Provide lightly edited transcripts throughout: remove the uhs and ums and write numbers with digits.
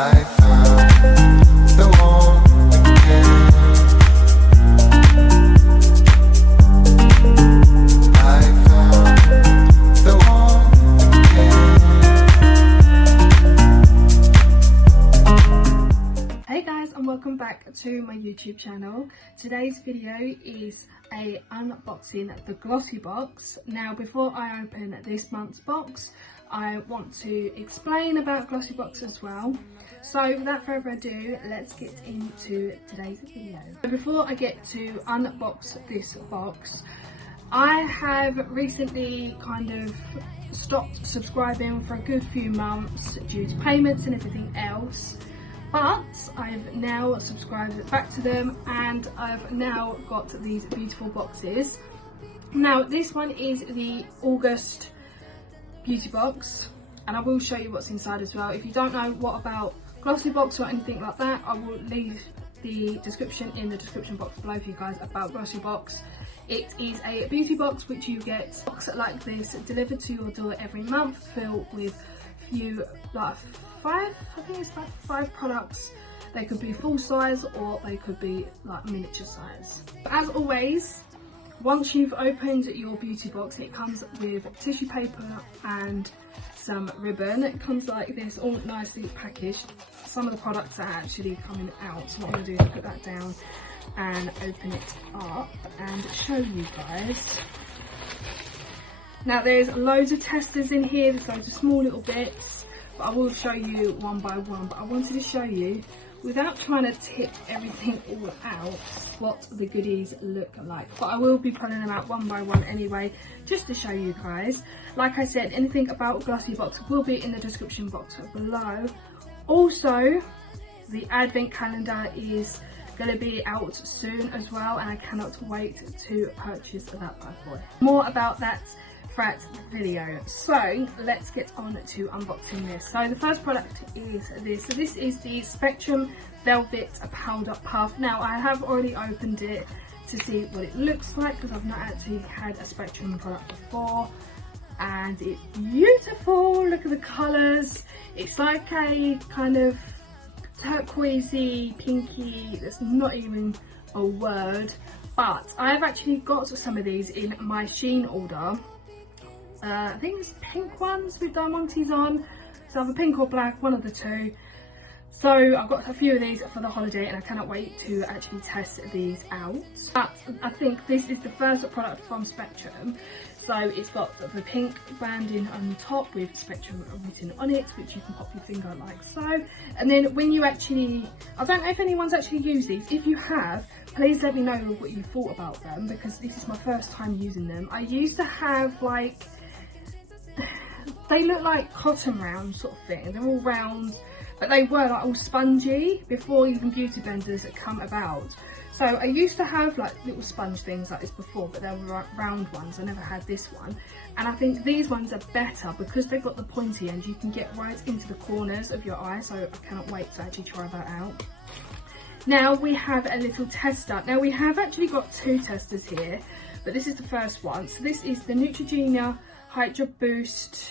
I found the one again. I found the one again. Hey guys, and welcome back to my YouTube channel. Today's video is a unboxing the Glossybox. Now before I open this month's box, I want to explain about Glossybox as well. So without further ado, let's get into today's video. Before I get to unbox this box, I have recently kind of stopped subscribing for a good few months due to payments and everything else. But I've now subscribed back to them and I've now got these beautiful boxes. Now this one is the August beauty box and I will show you what's inside as well. If you don't know what about Glossybox or anything like that, I will leave the description in the description box below for you guys about Glossybox. It is a beauty box which you get a box like this delivered to your door every month, filled with few, like five products. They could be full size or they could be like miniature size. As always, once you've opened your beauty box, it comes with tissue paper and some ribbon. It comes like this, all nicely packaged. Some of the products are actually coming out, so what I'm going to do is put that down and open it up and show you guys. Now there's loads of testers in here, there's loads of small little bits, but I will show you one by one. But I wanted to show you, without trying to tip everything all out, what the goodies look like. But I will be pulling them out one by one anyway, just to show you guys. Like I said, anything about Glossybox will be in the description box below. Also, the advent calendar is going to be out soon as well, and I cannot wait to purchase that bad boy. More about that throughout the video. So let's get on to unboxing this. So the first product is this. So this is the Spectrum Velvet Powder Puff. Now I have already opened it to see what it looks like because I've not actually had a Spectrum product before, and it's beautiful. Look at the colours. It's like a kind of turquoisey, pinky, that's not even a word, but I've actually got some of these in my Shein order. I think it's pink ones with diamantes on, so I have a pink or black, one of the two. So I've got a few of these for the holiday and I cannot wait to actually test these out. But I think this is the first product from Spectrum. So it's got the pink branding on the top with Spectrum written on it, which you can pop your finger like so. And then when you actually, I don't know if anyone's actually used these. If you have, please let me know what you thought about them, because this is my first time using them. I used to have like, they look like cotton rounds sort of thing. They're all round, but they were like all spongy before even beauty blenders had come about. So I used to have like little sponge things like this before, but they were round ones. I never had this one. And I think these ones are better because they've got the pointy end. You can get right into the corners of your eye, so I cannot wait to actually try that out. Now we have a little tester. Now we have actually got two testers here, but this is the first one. So this is the Neutrogena Hydra Boost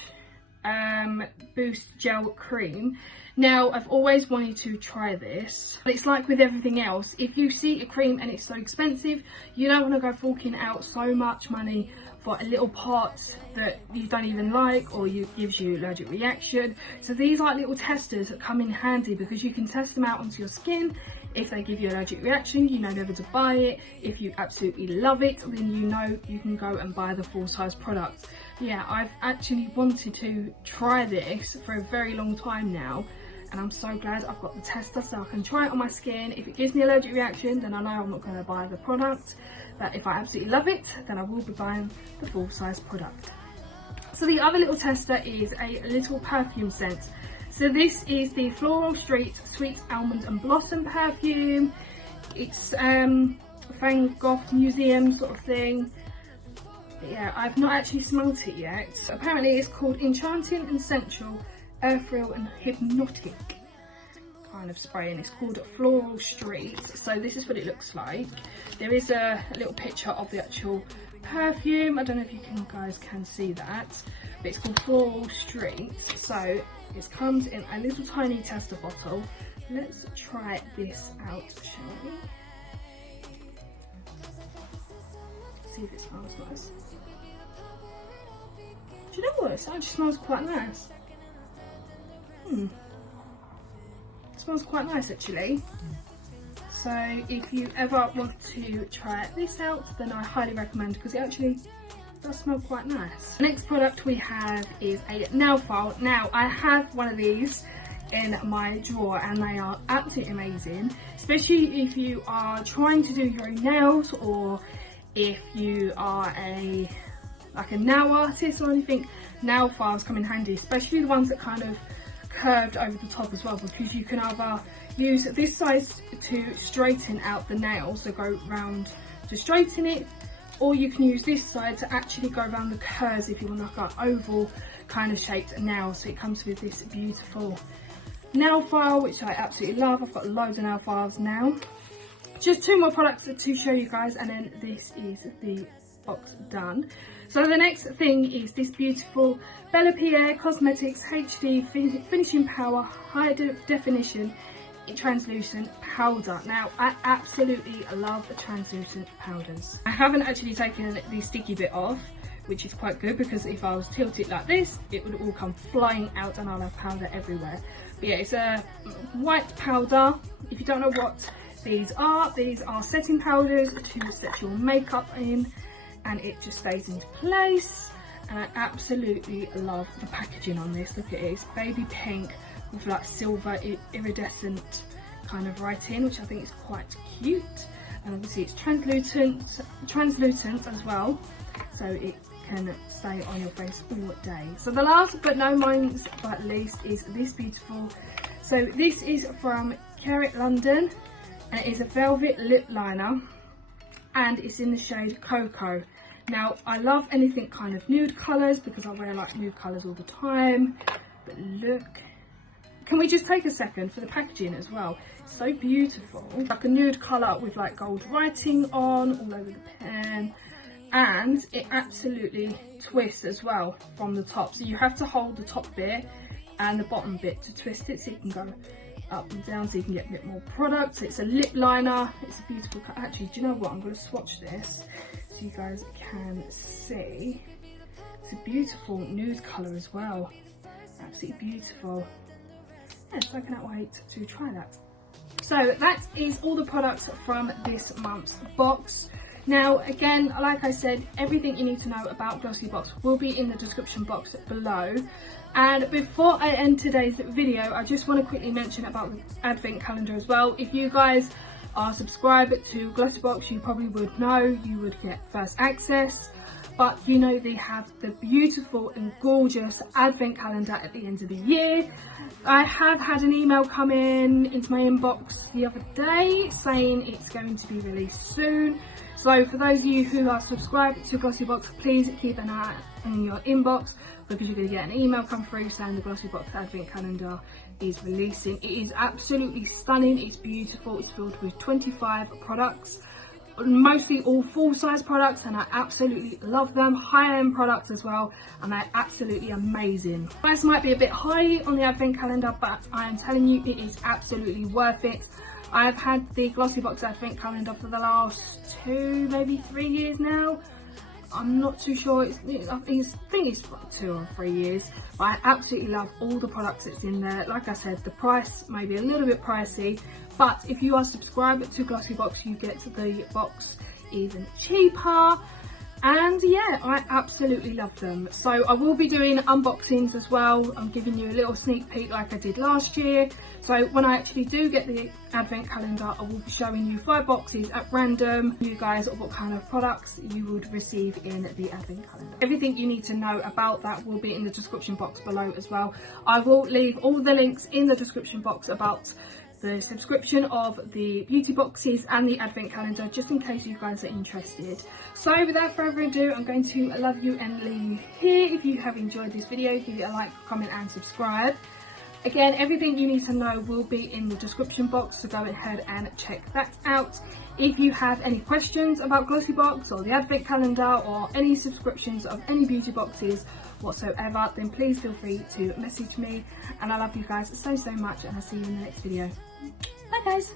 Gel Cream. Now I've always wanted to try this, but it's like with everything else, if you see a cream and it's so expensive, you don't want to go forking out so much money for a little pot that you don't even like, or gives you allergic reaction. So these are little testers that come in handy because you can test them out onto your skin. If they give you an allergic reaction, you know never to buy it. If you absolutely love it, then you know you can go and buy the full size product. Yeah, I've actually wanted to try this for a very long time now, and I'm so glad I've got the tester so I can try it on my skin. If it gives me an allergic reaction, then I know I'm not going to buy the product, but if I absolutely love it, then I will be buying the full size product. So the other little tester is a little perfume scent. So this is the Floral Street Sweet Almond and Blossom perfume. It's Van Gogh Museum sort of thing. But yeah, I've not actually smelt it yet. Apparently it's called Enchanting and Sensual, Ethereal and Hypnotic kind of spray, and it's called Floral Street. So this is what it looks like. There is a little picture of the actual perfume. I don't know if you guys can see that, but it's called Floral Street. So It comes in a little tiny tester bottle. Let's try this out, shall we? See if it smells nice. Do you know what? It actually smells quite nice. It smells quite nice actually. So if you ever want to try this out, then I highly recommend, because it actually does smell quite nice. The next product we have is a nail file. Now I have one of these in my drawer and they are absolutely amazing, especially if you are trying to do your own nails, or if you are like a nail artist or anything. Nail files come in handy, especially the ones that kind of curved over the top as well, because you can either use this side to straighten out the nail, so go round to straighten it, or you can use this side to actually go around the curves if you want like an oval kind of shaped nail. So it comes with this beautiful nail file, which I absolutely love. I've got loads of nail files now. Just 2 more products to show you guys, and then this is the box done. So the next thing is this beautiful Bella Pierre Cosmetics HD Finishing Power High Definition Translucent Powder. Now I absolutely love translucent powders. I haven't actually taken the sticky bit off, which is quite good, because if I was tilted like this, it would all come flying out and I'll have powder everywhere. But yeah, it's a white powder. If you don't know what these are setting powders to set your makeup in, and it just stays into place. And I absolutely love the packaging on this. Look at it, it's baby pink with like silver iridescent kind of writing, which I think is quite cute. And obviously it's translucent as well, so it can stay on your face all day. So the last but no means but least is this beautiful, so this is from Carrot London, and it is a velvet lip liner, and it's in the shade Cocoa. Now I love anything kind of nude colours, because I wear like nude colours all the time. But look, can we just take a second for the packaging as well? It's so beautiful, like a nude colour with like gold writing on all over the pen, and it absolutely twists as well from the top. So you have to hold the top bit and the bottom bit to twist it, so you can go up and down, so you can get a bit more product. So it's a lip liner, it's a beautiful cut. Actually, do you know what, I'm going to swatch this so you guys can see. It's a beautiful nude colour as well, absolutely beautiful. Yes, I cannot wait to try that. So that is all the products from this month's box. Now again, like I said, everything you need to know about Glossybox will be in the description box below. And before I end today's video, I just want to quickly mention about the advent calendar as well. If you guys are subscribed to Glossybox, you probably would know you would get first access. But you know, they have the beautiful and gorgeous advent calendar at the end of the year. I have had an email come into my inbox the other day saying it's going to be released soon. So for those of you who are subscribed to Glossybox, please keep an eye in your inbox, because you're going to get an email come through saying the Glossybox advent calendar is releasing. It is absolutely stunning, it's beautiful, it's filled with 25 products. Mostly all full-size products, and I absolutely love them. High-end products as well, and they're absolutely amazing. Price might be a bit high on the advent calendar, but I am telling you, it is absolutely worth it. I've had the Glossybox advent calendar for the last 2, maybe 3 years now. I'm not too sure, I think it's like 2 or 3 years, but I absolutely love all the products that's in there. Like I said, the price may be a little bit pricey, but if you are subscribed to Glossybox, you get the box even cheaper. And yeah, I absolutely love them. So I will be doing unboxings as well. I'm giving you a little sneak peek like I did last year. So when I actually do get the advent calendar, I will be showing you 5 boxes at random. You guys, what kind of products you would receive in the advent calendar. Everything you need to know about that will be in the description box below as well. I will leave all the links in the description box about the subscription of the beauty boxes and the advent calendar, just in case you guys are interested. So without further ado, I'm going to love you and leave you here. If you have enjoyed this video, give it a like, comment and subscribe. Again, everything you need to know will be in the description box, so go ahead and check that out. If you have any questions about Glossybox or the advent calendar or any subscriptions of any beauty boxes whatsoever, then please feel free to message me. And I love you guys so much, and I'll see you in the next video. Bye guys.